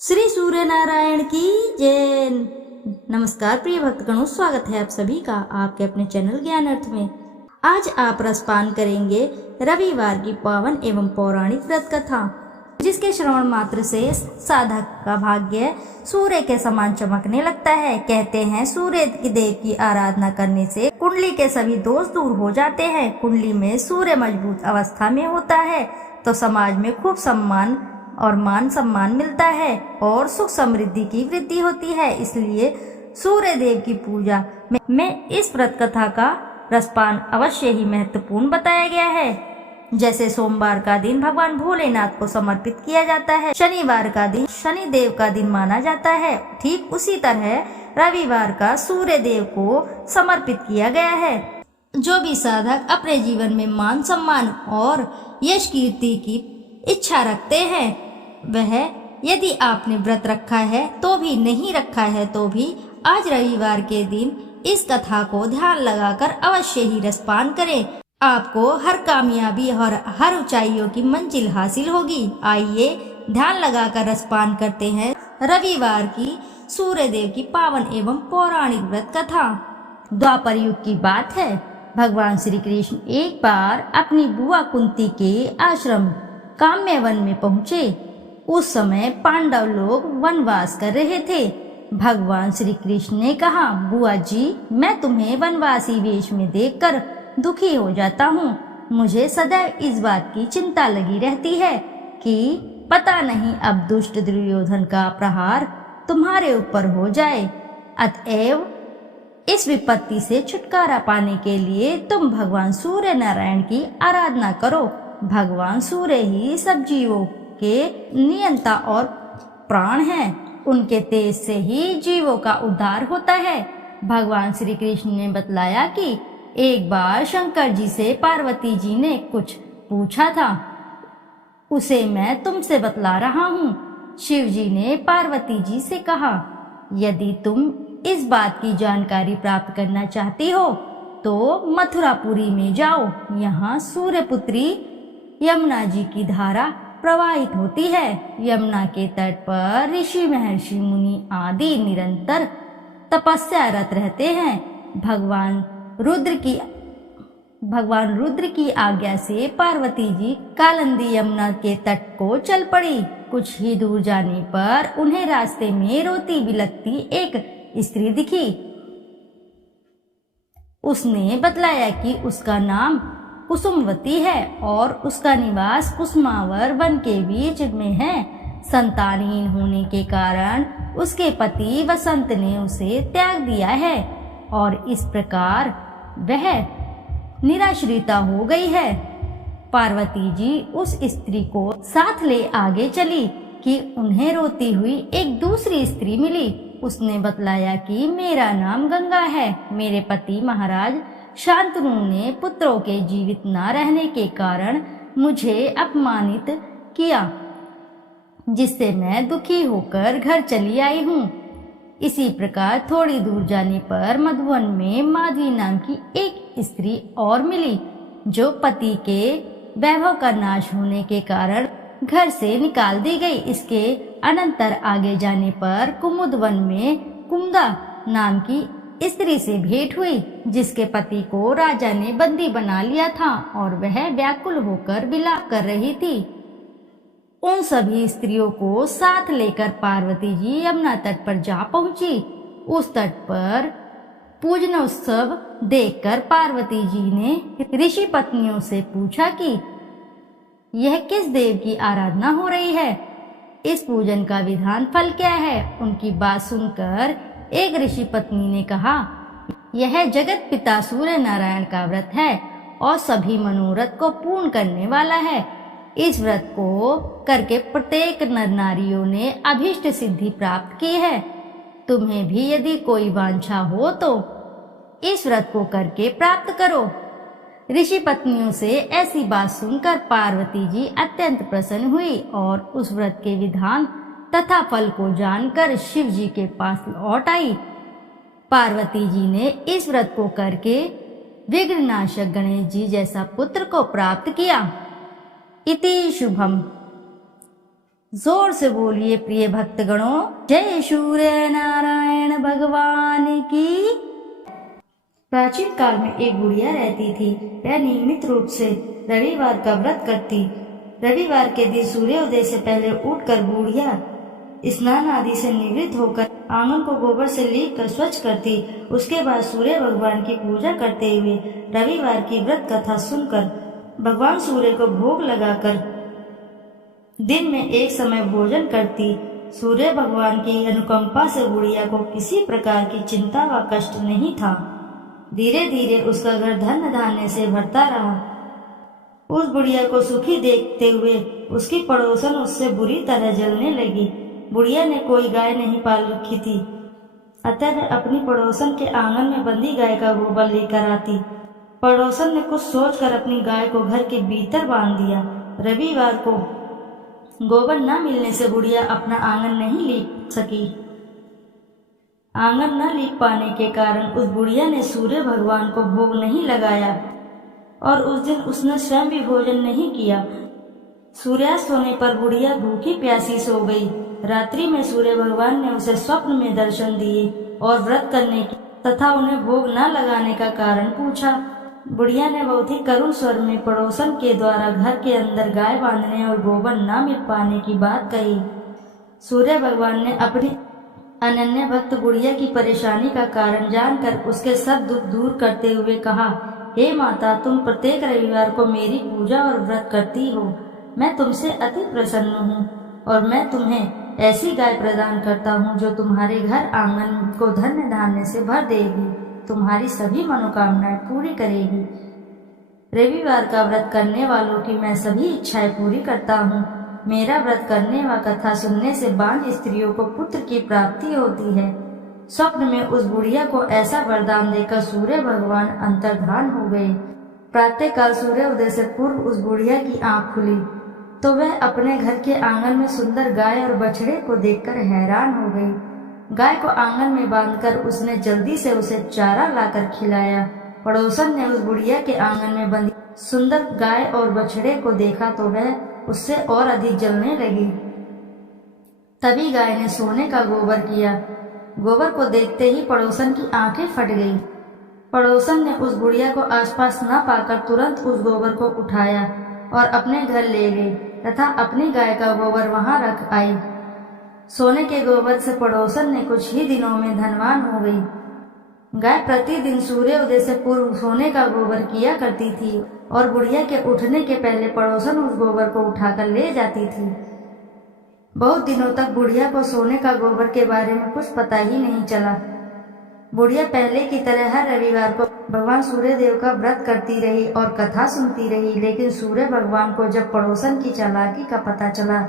श्री सूर्य नारायण की जय। नमस्कार प्रिय भक्तगणों, स्वागत है आप सभी का आपके अपने चैनल ज्ञान अर्थ में। आज आप रसपान करेंगे रविवार की पावन एवं पौराणिक व्रत कथा, जिसके श्रवण मात्र से साधक का भाग्य सूर्य के समान चमकने लगता है। कहते हैं सूर्य देव की आराधना करने से कुंडली के सभी दोष दूर हो जाते हैं। कुंडली में सूर्य मजबूत अवस्था में होता है तो समाज में खूब सम्मान और मान सम्मान मिलता है और सुख समृद्धि की वृद्धि होती है। इसलिए सूर्य देव की पूजा में इस व्रत कथा का रसपान अवश्य ही महत्वपूर्ण बताया गया है। जैसे सोमवार का दिन भगवान भोलेनाथ को समर्पित किया जाता है, शनिवार का दिन शनि देव का दिन माना जाता है, ठीक उसी तरह रविवार का सूर्य देव को समर्पित किया गया है। जो भी साधक अपने जीवन में मान सम्मान और यश कीर्ति की इच्छा रखते हैं, वह यदि आपने व्रत रखा है तो भी, नहीं रखा है तो भी, आज रविवार के दिन इस कथा को ध्यान लगाकर अवश्य ही रसपान करें। आपको हर कामयाबी और हर ऊंचाइयों की मंजिल हासिल होगी। आइए ध्यान लगाकर रसपान करते हैं रविवार की सूर्य देव की पावन एवं पौराणिक व्रत कथा। द्वापर युग की बात है। भगवान श्री कृष्ण एक बार अपनी बुआ कुंती के आश्रम काम्यवन में पहुँचे। उस समय पांडव लोग वनवास कर रहे थे। भगवान श्री कृष्ण ने कहा, बुआ जी, मैं तुम्हें वनवासी वेश में देखकर दुखी हो जाता हूँ। मुझे सदैव इस बात की चिंता लगी रहती है कि पता नहीं अब दुष्ट दुर्योधन का प्रहार तुम्हारे ऊपर हो जाए। अतएव इस विपत्ति से छुटकारा पाने के लिए तुम भगवान सूर्य नारायण की आराधना करो। भगवान सूर्य ही सब जीवों के नियंता और प्राण हैं। उनके तेज से ही जीवों का उद्धार होता है। भगवान श्री कृष्ण ने बतलाया कि एक बार शंकर जी से पार्वती जी ने कुछ पूछा था, उसे मैं तुमसे बतला रहा हूँ। शिव जी ने पार्वती जी से कहा, यदि तुम इस बात की जानकारी प्राप्त करना चाहती हो तो मथुरापुरी में जाओ। यहाँ सूर्यपुत्री यमुना जी की धारा प्रवाहित होती है। यमुना के तट पर ऋषि महर्षि मुनि आदि निरंतर तपस्यारत रहते हैं। भगवान रुद्र की आज्ञा से पार्वती जी कालिंदी यमुना के तट को चल पड़ी। कुछ ही दूर जाने पर उन्हें रास्ते में रोती बिलखती एक स्त्री दिखी। उसने बतलाया कि उसका नाम कुसुमवती है और उसका निवास कुसुमावर वन के बीच में है। संतानहीन होने के कारण उसके पति वसंत ने उसे त्याग दिया है और इस प्रकार वह निराश्रिता हो गई है। पार्वती जी उस स्त्री को साथ ले आगे चली कि उन्हें रोती हुई एक दूसरी स्त्री मिली। उसने बतलाया कि मेरा नाम गंगा है। मेरे पति महाराज शांतनु ने पुत्रों के जीवित न रहने के कारण मुझे अपमानित किया, जिससे मैं दुखी होकर घर चली आई हूँ। इसी प्रकार थोड़ी दूर जाने पर मधुवन में माधवी नाम की एक स्त्री और मिली, जो पति के वैभव का नाश होने के कारण घर से निकाल दी गई। इसके अनंतर आगे जाने पर कुमुदवन में कुमुदा नाम की स्त्री से भेंट हुई, जिसके पति को राजा ने बंदी बना लिया था और वह व्याकुल होकर विलाप कर रही थी। उन सभी स्त्रियों को साथ लेकर पार्वती जी यमुना तट पर जा पहुंची। उस तट पर पूजनोत्सव देखकर पार्वती जी ने ऋषि पत्नियों से पूछा कि यह किस देव की आराधना हो रही है, इस पूजन का विधान फल क्या है। उनकी बात सुनकर एक ऋषि पत्नी ने कहा, यह जगत पिता सूर्य नारायण का व्रत है और सभी मनोरथ को पूर्ण करने वाला है। इस व्रत को करके प्रत्येक नर नारियों ने अभीष्ट सिद्धि प्राप्त की है। तुम्हें भी यदि कोई वांछा हो तो इस व्रत को करके प्राप्त करो। ऋषि पत्नियों से ऐसी बात सुनकर पार्वती जी अत्यंत प्रसन्न हुई और उस व्रत के विधान तथा फल को जानकर शिव जी के पास लौट आई। पार्वती जी ने इस व्रत को करके विघ्ननाशक गणेश जी जैसा पुत्र को प्राप्त किया। इति शुभम। जोर से बोलिए प्रिय भक्तगणों, जय सूर्य नारायण भगवान की। प्राचीन काल में एक बुढ़िया रहती थी। वह नियमित रूप से रविवार का व्रत करती। रविवार के दिन सूर्योदय से पहले उठकर बुढ़िया स्नान आदि से निवृत्त होकर आंगन को गोबर से लीप कर स्वच्छ करती। उसके बाद सूर्य भगवान की पूजा करते हुए रविवार की व्रत कथा सुनकर भगवान सूर्य को भोग लगाकर दिन में एक समय भोजन करती। सूर्य भगवान की अनुकंपा से बुढ़िया को किसी प्रकार की चिंता व कष्ट नहीं था। धीरे धीरे उसका घर धन धान्य से भरता रहा। उस बुढ़िया को सुखी देखते हुए उसकी पड़ोसन उससे बुरी तरह जलने लगी। बुढ़िया ने कोई गाय नहीं पाल रखी थी, अतः वह अपनी पड़ोसन के आंगन में बंधी गाय का गोबर लेकर आती। पड़ोसन ने कुछ सोचकर अपनी गाय को घर के भीतर बांध दिया। रविवार को गोबर न मिलने से बुढ़िया अपना आंगन नहीं लीप सकी। आंगन न लीप पाने के कारण उस बुढ़िया ने सूर्य भगवान को भोग नहीं लगाया और उस दिन उसने स्वयं भी भोजन नहीं किया। सूर्यास्त होने पर बुढ़िया भूखी प्यासी सो गई। रात्रि में सूर्य भगवान ने उसे स्वप्न में दर्शन दिए और व्रत करने की तथा उन्हें भोग न लगाने का कारण पूछा। बुढ़िया ने बहुत ही करुण स्वर में पड़ोसन के द्वारा घर के अंदर गाय बांधने और गोबर न मिल पाने की बात कही। सूर्य भगवान ने अपनी अनन्य भक्त बुढ़िया की परेशानी का कारण जानकर उसके सब दुख दूर करते हुए कहा, हे माता, तुम प्रत्येक रविवार को मेरी पूजा और व्रत करती हो। मैं तुमसे अति प्रसन्न हूँ और मैं तुम्हें ऐसी गाय प्रदान करता हूँ जो तुम्हारे घर आंगन को धन्य धान्य से भर देगी, तुम्हारी सभी मनोकामनाएं पूरी करेगी। रविवार का व्रत करने वालों की मैं सभी इच्छाएं पूरी करता हूँ। मेरा व्रत करने व कथा सुनने से बांझ स्त्रियों को पुत्र की प्राप्ति होती है। स्वप्न में उस बुढ़िया को ऐसा वरदान देकर सूर्य भगवान अंतर्धान हो गए। प्रातःकाल सूर्योदय से पूर्व उस बुढ़िया की आंख खुली तो वह अपने घर के आंगन में सुंदर गाय और बछड़े को देखकर हैरान हो गई। गाय को आंगन में बांधकर उसने जल्दी से उसे चारा लाकर खिलाया। पड़ोसन ने उस बुढ़िया के आंगन में बंधी सुंदर गाय और बछड़े को देखा तो वह उससे और अधिक जलने लगी। तभी गाय ने सोने का गोबर किया। गोबर को देखते ही पड़ोसन की आंखें फट गई। पड़ोसन ने उस बुढ़िया को आसपास न पाकर तुरंत उस गोबर को उठाया और अपने घर ले गई तथा अपनी गाय का गोबर वहां रख आई। सोने के गोबर से पड़ोसन ने कुछ ही दिनों में धनवान हो गई। गाय प्रतिदिन सूर्योदय से पूर्व सोने का गोबर किया करती थी और बुढ़िया के उठने के पहले पड़ोसन उस गोबर को उठाकर ले जाती थी। बहुत दिनों तक बुढ़िया को सोने का गोबर के बारे में कुछ पता ही नहीं चला। बुढ़िया पहले की तरह हर रविवार को भगवान सूर्य देव का व्रत करती रही और कथा सुनती रही, लेकिन सूर्य भगवान को जब पड़ोसन की चालाकी का पता चला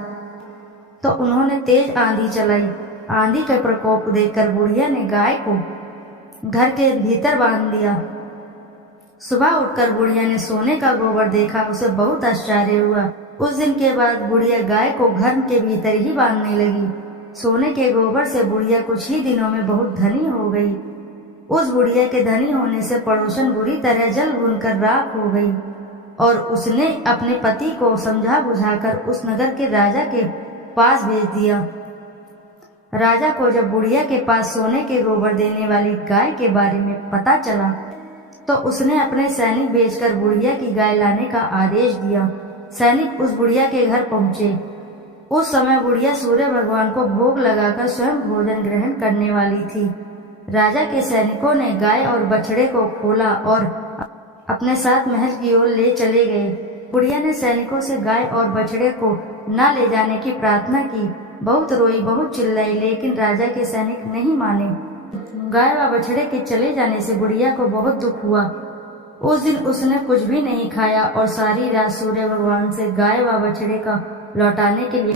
तो उन्होंने तेज आंधी चलाई। आंधी का प्रकोप देखकर बुढ़िया ने गाय को घर के भीतर बांध दिया। सुबह उठकर बुढ़िया ने सोने का गोबर देखा, उसे बहुत आश्चर्य हुआ। उस दिन के बाद बुढ़िया गाय को घर के भीतर ही बांधने लगी। सोने के गोबर से बुढ़िया कुछ ही दिनों में बहुत धनी हो गई। उस बुढ़िया के धनी होने से पड़ोसन बुरी तरह जल भूनकर राख हो गई और उसने अपने पति को समझा बुझाकर उस नगर के राजा के पास भेज दिया। राजा को जब बुढ़िया के पास सोने के गोबर देने वाली गाय के बारे में पता चला तो उसने अपने सैनिक भेजकर बुढ़िया की गाय लाने का आदेश दिया। सैनिक उस बुढ़िया के घर पहुंचे। उस समय बुढ़िया सूर्य भगवान को भोग लगाकर स्वयं भोजन ग्रहण करने वाली थी। राजा के सैनिकों ने गाय और बछड़े को खोला और अपने साथ महल की ओर ले चले गए। बुढ़िया ने सैनिकों से गाय और बछड़े को न ले जाने की प्रार्थना की। बहुत रोई, बहुत चिल्लाई, लेकिन राजा के सैनिक नहीं माने। गाय व बछड़े के चले जाने से बुढ़िया को बहुत दुख हुआ। उस दिन उसने कुछ भी नहीं खाया और सारी रात सूर्य भगवान से गाय व बछड़े का लौटाने के लिए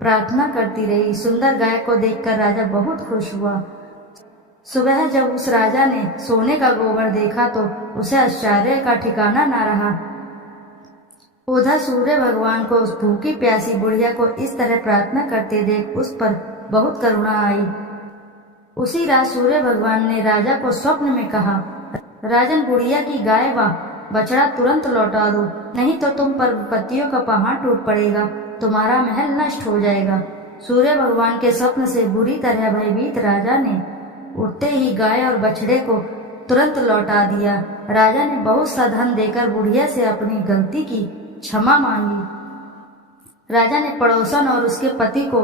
प्रार्थना करती रही। सुंदर गाय को देखकर राजा बहुत खुश हुआ। सुबह जब उस राजा ने सोने का गोबर देखा तो उसे आश्चर्य का ठिकाना न रहा। उधर सूर्य भगवान को उस भूखी प्यासी बुढ़िया को इस तरह प्रार्थना करते देख उस पर बहुत करुणा आई। उसी रात सूर्य भगवान ने राजा को स्वप्न में कहा, राजन, बुढ़िया की गाय व बछड़ा तुरंत लौटा दो, नहीं तो तुम पर विपत्तियों का पहाड़ टूट पड़ेगा। तुम्हारा महल नष्ट हो जाएगा। सूर्य भगवान के स्वप्न से बुरी तरह भयभीत राजा ने उठते ही गाय और बछड़े को तुरंत लौटा दिया। राजा ने बहुत सा धन देकर बुढ़िया से अपनी गलती की क्षमा मांगी। राजा ने पड़ोसन और उसके पति को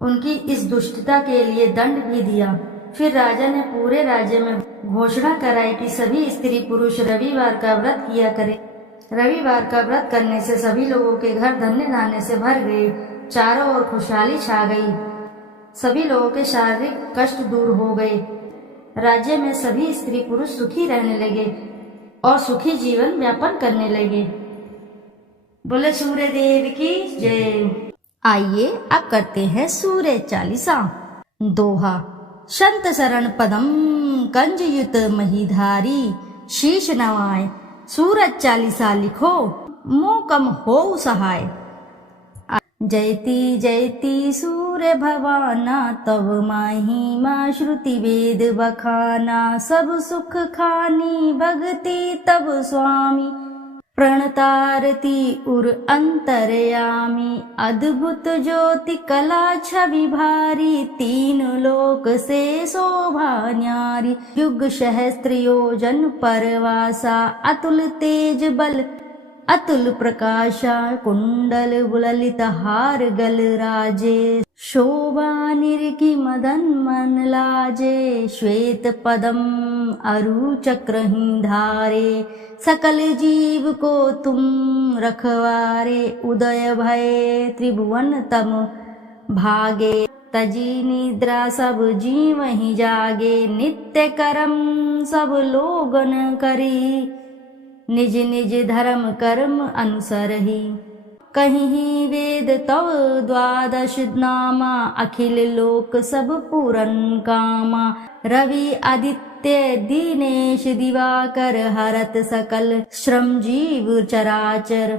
उनकी इस दुष्टता के लिए दंड भी दिया। फिर राजा ने पूरे राज्य में घोषणा कराई कि सभी स्त्री पुरुष रविवार का व्रत किया करें। रविवार का व्रत करने से सभी लोगों के घर धन्य धान्य से भर गए। चारों ओर खुशहाली छा गई। सभी लोगों के शारीरिक कष्ट दूर हो गए। राज्य में सभी स्त्री पुरुष सुखी रहने लगे और सुखी जीवन यापन करने लगे। बोले सूर्य देव की जय। आइए अब करते हैं सूर्य चालीसा। दोहा। संत शरण पदम कंजयुत महीधारी, शीश नवाय सूरज चालीसा लिखो, मोह कम हो सहाय। जयति जयति सूर्य भवाना, तब महिमा श्रुति वेद बखाना। सब सुख खानी भगति तब स्वामी, प्रणतारती उर अंतरयामी। अद्भुत ज्योति कला छवि भारी, तीन लोक से शोभा न्यारी। युग सहस्त्र योजन परवासा, अतुल तेज बल अतुल प्रकाशा। कुंडल ललित हार गल राजे, शोभा निरकी मदन मन लाजे। श्वेत पदम अरु चक्रही धारे, सकल जीव को तुम रखवारे। उदय भय त्रिभुवन तम भागे, तजी निद्रा सब जीव ही जागे। नित्य कर्म सब लोगन करी, निज निज धर्म कर्म अनुसरहि। कहीं वेद तव द्वादश नामा, अखिल लोक सब पूरन कामा। रवि आदित्य दिनेश दिवाकर, हरत सकल श्रम जीव चराचर।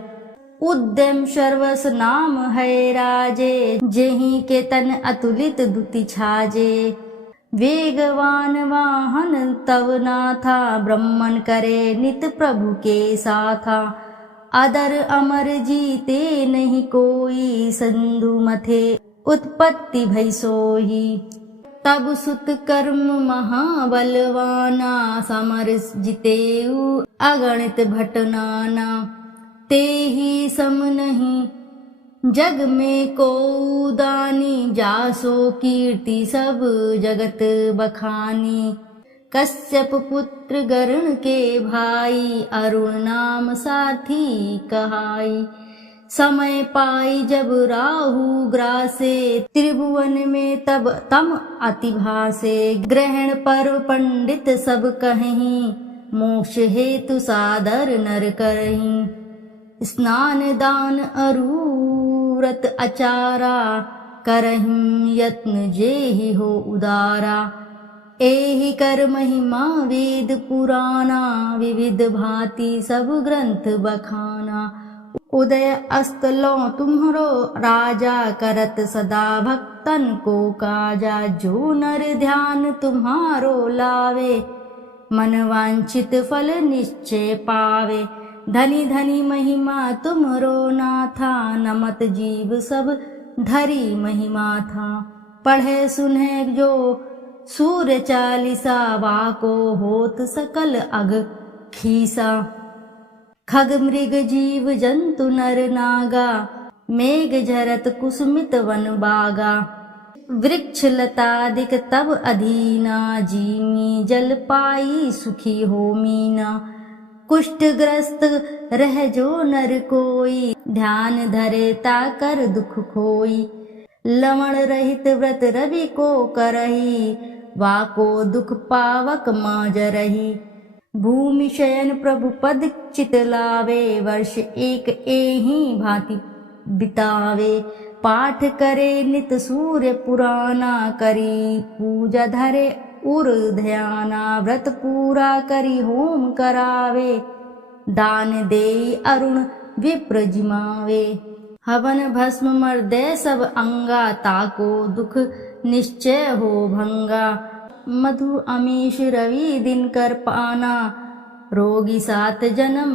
उद्यम सर्वस नाम है राजे, जेहि के तन अतुलित दुति छाजे। वेगवान वाहन तव नाथा, ब्रह्मन करे नित प्रभु के साथा। अदर अमर जीते नहीं कोई, सिंधु मथे उत्पत्ति भई सोही। तब सुत कर्म महाबलवाना, समर जितेऊ अगणित भट नाना। ते ही सम नहीं जग में को दानी, जासो कीर्ति सब जगत बखानी। कश्यप पुत्र गरुण के भाई, अरुण नाम साथी कहाई। समय पाई जब राहु ग्रासे, त्रिभुवन में तब तम अति भासे। ग्रहण पर्व पंडित सब कहीं, मोक्ष हेतु सादर नर करहीं। स्नान दान अरु व्रत अचारा, करहीं यत्न जेहि हो उदारा। एहि कर महिमा वेद पुराना, विविध भांति सब ग्रंथ बखाना। उदय अस्त लो तुम्हरो राजा, करत सदा भक्तन को काजा। जो नर ध्यान तुम्हारो लावे, मन वांछित फल निश्चय पावे। धनी धनी महिमा तुमरो नाथा, नमत जीव सब धरी महिमा था। पढ़े सुने जो सूर्य चालीसा, वाको होत सकल अग खीसा। खग मृग जीव जंतु नर नागा, मेघ झरत कुसुमित वन बागा। वृक्ष लतादिक तब अधीना, जीमी जल पाई सुखी हो मीना। कुष्ठ ग्रस्त रह जो नर कोई, ध्यान धरे ताकर दुख खोई। लवण रहित व्रत रवि को करही, वाको दुख पावक माज रही। भूमि शयन प्रभु पद चित लावे, वर्ष एक एहि भांति बितावे। पाठ करे नित सूर्य पुराना, करी पूजा धरे उर ध्याना। व्रत पूरा करी होम करावे, दान दे अरुण विप्र जिमावे। हवन भस्म मर्दे सब अंगा, ताको दुख निश्चय हो भंगा। मधु अमीश रवि दिन कर पाना, रोगी सात जन्म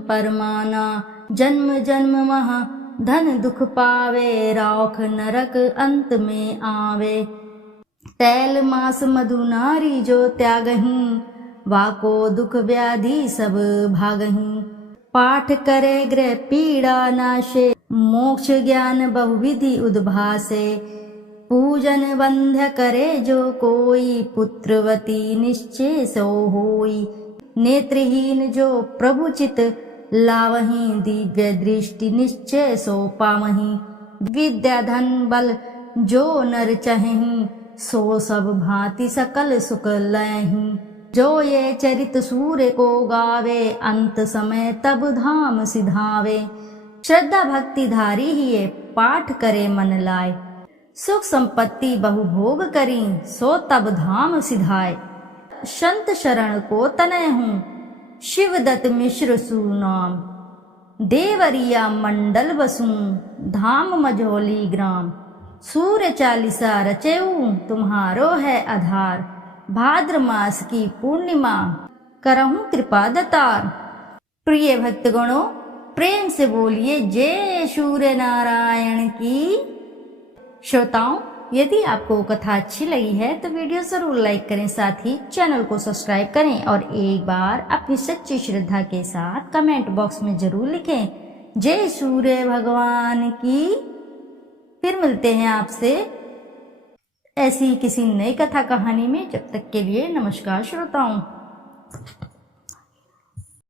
परमाना। जन्म जन्म महा धन दुख पावे राख नरक अंत में आवे। तैल मास मधु नारी जो त्यागहीं, वाको दुख व्याधि सब भागहीं। पाठ करे गृह पीड़ा नाशे, मोक्ष ज्ञान बहुविधि उद्भासे। पूजन बंध्य करे जो कोई, पुत्रवती निश्चय सो होई। नेत्रहीन जो प्रभु चित लावहीं, दिव्य दृष्टि निश्चय सो पावहीं। विद्या धन बल जो नर चहहीं, सो सब भांति सकल सुख लयहीं। जो ये चरित सूर्य को गावे, अंत समय तब धाम सिधावे। श्रद्धा भक्ति धारी ही ये, पाठ करे मन लाए। सुख संपत्ति बहु भोग करी, सो तब धाम सिधाए। संत शरण को तनय हूँ, शिव दत्त मिश्र सुनाम। देवरिया मंडल बसूं, धाम मझौली ग्राम। सूर्य चालीसा रचेऊ, तुम्हारो है आधार। भाद्र मास की पूर्णिमा, करहूं कृपा दतार। प्रिय भक्तगणों, प्रेम से बोलिए जय सूर्य नारायण की। श्रोताओं, यदि आपको कथा अच्छी लगी है तो वीडियो जरूर लाइक करें, साथ ही चैनल को सब्सक्राइब करें और एक बार अपनी सच्ची श्रद्धा के साथ कमेंट बॉक्स में जरूर लिखें जय सूर्य भगवान की। फिर मिलते हैं आपसे ऐसी किसी नई कथा कहानी में। जब तक के लिए नमस्कार श्रोताओं।